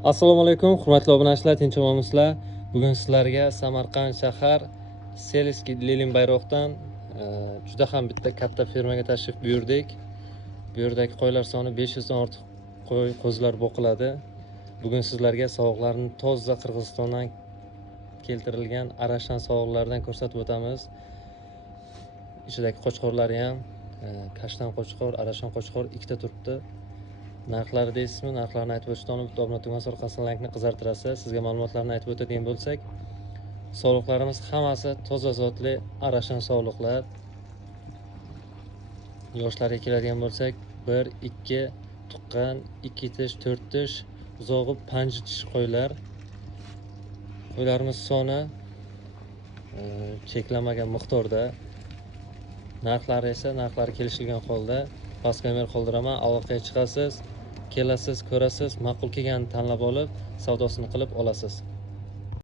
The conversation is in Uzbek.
Assalomu alaykum, hurmatli obunachilar, tinch omonmisizlar? Bugun sizlarga Samarqand shahar Seliskiy Lelin bayroqdan juda ham bitta katta fermaga tashrif buyurdik. Bu yerdagi qo'ylar soni 500 dan ortiq qo'zilar boqiladi. Bugun sizlarga sovuqlarni toza Qirg'izistondan keltirilgan Arashan sovuqlaridan ko'rsatib o'tamiz. Ichidagi qo'chqorlari ham Kashtan qo'chqor, Arashan qo'chqor ikkita turibdi. Narxlari deysizmi? Narxlarni aytib o'tishdan oldin bitta obuna tugmasi orqasidan laykni qizartirasiz. Sizga ma'lumotlarni aytib o'tadigan bo'lsak, sog'liqlarimiz hammasi toza zotli Arashan sog'liqlar. Yoshlarga keladigan bo'lsak, 1, 2 tuqqan, 2 tish, 4 tish, uzog'i 5 tish qo'ylar. Qo'ylarimiz soni cheklanmagan miqdorda. Narxlari esa narxlari kelishilgan holda. Pastga mer qoldiraman, aloqaga chiqasiz, kelasiz, ko'rasiz, ma'qul kelganini tanlab olib, savdosini qilib olasiz.